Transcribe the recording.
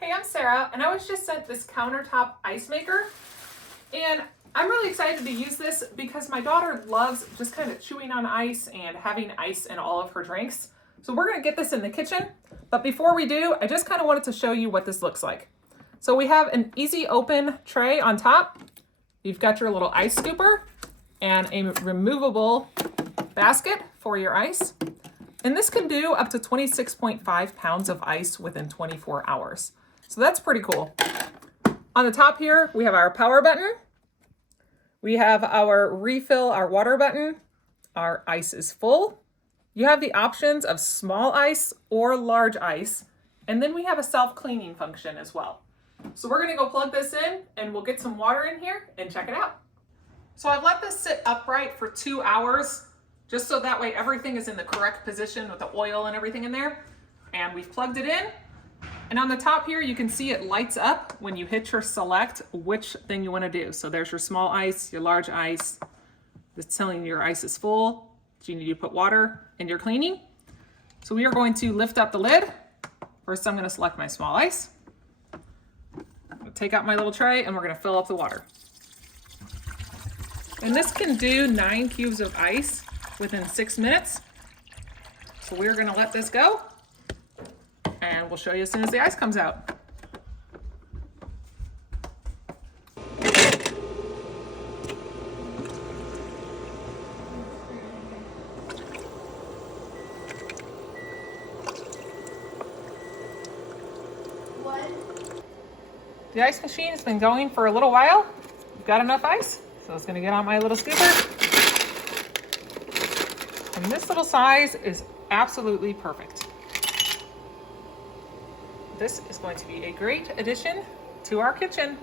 Hey, I'm Sarah, and I was just sent this countertop ice maker, and I'm really excited to use this because my daughter loves just kind of chewing on ice and having ice in all of her drinks. So we're gonna get this in the kitchen, but before we do, I just kind of wanted to show you what this looks like. So we have an easy open tray on top. You've got your little ice scooper and a removable basket for your ice. And this can do up to 26.5 pounds of ice within 24 hours. So that's pretty cool. On the top here, we have our power button. We have our refill our water button. Our ice is full. You have the options of small ice or large ice. And then we have a self-cleaning function as well. So we're gonna go plug this in and we'll get some water in here and check it out. So I've let this sit upright for 2 hours, just so that way everything is in the correct position with the oil and everything in there. And we've plugged it in. And on the top here, you can see it lights up when you hit your select which thing you want to do. So there's your small ice, your large ice. It's telling you your ice is full. So you need to put water in your cleaning. So we are going to lift up the lid. First, I'm going to select my small ice. I'm going to take out my little tray and we're going to fill up the water. And this can do 9 cubes of ice within 6 minutes. So we're going to let this go. And we'll show you as soon as the ice comes out. The ice machine has been going for a little while. We've got enough ice, so it's gonna get on my little scooper. And this little size is absolutely perfect. This is going to be a great addition to our kitchen.